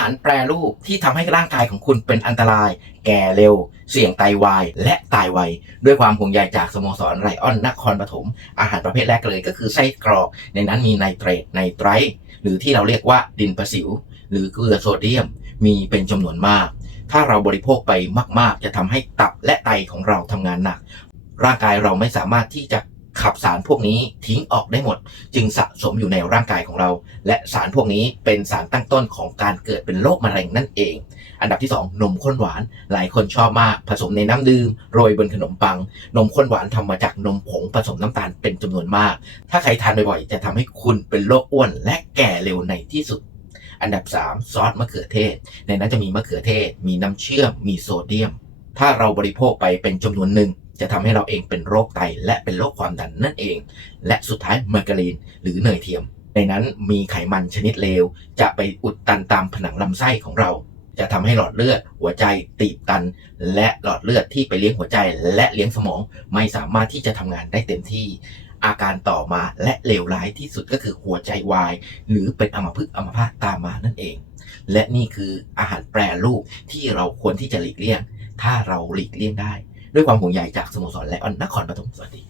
หารแปรรูปที่ทำให้ร่างกายของคุณเป็นอันตราย แก่เร็ว เสี่ยงไตวาย และตายไวด้วยความห่วงใยจากสโมสรไรออนนครปฐมอาหารประเภทแรกเลยก็คือไส้กรอก ในนั้นมีไนเตรตไนไตรท์หรือที่เราเรียกว่าดินประสิว หรือเกลือโซเดียมมีเป็นจำนวนมาก ถ้าเราบริโภคไปมาก ๆ จะทำให้ตับและไตของเราทำงานหนัก ร่างกายเราไม่สามารถที่จะ ขับสารพวกนี้ทิ้งออกได้หมด จึงสะสมอยู่ในร่างกายของเรา และสารพวกนี้เป็นสารตั้งต้นของการเกิดเป็นโรคมะเร็งนั่นเอง อันดับที่ 2 นมข้นหวาน หลายคนชอบมากผสมในน้ำดื่มโรยบนขนมปัง นมข้นหวานทำมาจากนมผงผสมน้ำตาลเป็นจำนวนมาก ถ้าใครทานบ่อยๆจะทำให้คุณเป็นโรคอ้วนและแก่เร็วในที่สุดอันดับ 3 ซอสมะเขือเทศ ในนั้นจะมีมะเขือเทศ มีน้ำเชื่อม มีโซเดียม ถ้าเราบริโภคไปเป็นจำนวนหนึ่ง จะทำให้เราเองเป็นโรคไต และเป็นโรคความดันนั่นเอง และสุดท้ายเมาการีนหรือเนยเทียม ในนั้นมีไขมันชนิดเลว จะไปอุดตันตามผนังลำไส้ของเรา จะทำให้หลอดเลือด หัวใจตีบตัน และหลอดเลือดที่ไปเลี้ยงหัวใจ และเลี้ยงสมองไม่สามารถที่จะทำงานได้เต็มที่ อาการต่อมาและเลวร้ายที่สุดก็คือหัวใจวาย หรือเป็นอัมพฤกษ์อัมพาตตามมานั่นเอง และนี่คืออาหารแปรรูปที่เราควรที่จะหลีกเลี่ยง ถ้าเราหลีกเลี่ยงได้ ด้วยความห่วงใยจากสโมสรและออนนครปฐมสวัสดี